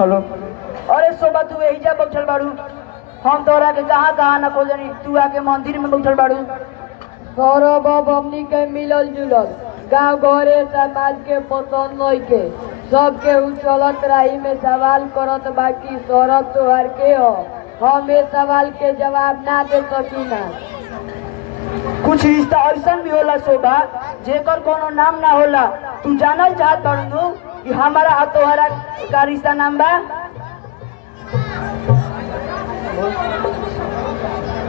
Hello. अरे शोभा तू यही जा बैठल बाड़ू, हम तोरा के कहाँ कहाँ न खोजनी, तू आके मंदिर में बैठल बाड़ू। सौरभ अब हमनी के मिलल जुलल गाँव घरे समाज के पसंद नहीं के सबके चलत राही में सवाल करत बाकी सौरभ तोहर के हो, हम ये सवाल के जवाब ना दे सकीना। कुछ रिश्ता ऐसा भी होला शोभा जेकर कोनो नाम ना होला, तू जानल चाहत बाड़ू कि हमारा और तोहरा का रिश्ता नाम बा।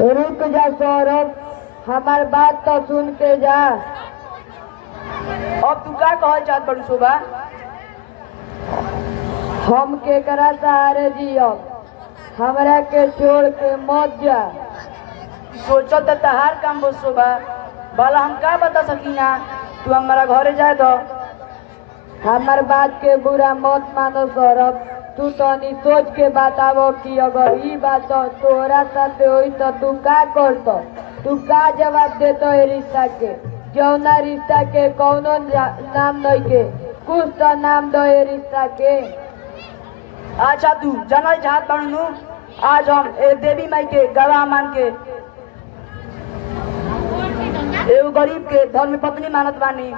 रुक जा सौरभ, हमार बात तो सुन के जा। अब तू का कहल चाहत बाड़ू शोभा? हम केकरा सहारे जियब, हमरा के छोड़ के मत जा। सोचल तो तहार काम बो शोभा, भला हम का बता सकीना, तू हमारा घरे जाए दो। हमार बात के बुरा मत मानो सौरभ, तू तनी सोच के बतावो कि अगर ई बात तोहरा साथे होई तो तू का करतो, तू का जवाब देतो ए रिश्ता के? जौना रिश्ता के कौनो नाम नहीं के, कुछ तो नाम दो ए रिश्ता के। अच्छा तू जानल चाहत बाड़ू, आज हम ए देवी माई के गवाह मान के एगो गरीब के धर्म पत्नी मानत बानी।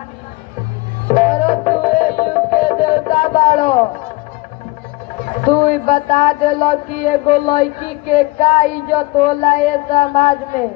सौरभ तू ए युग के देवता बाड़ो, तू ही बता देलो कि एगो लड़की के का इज्जत होला ए समाज में।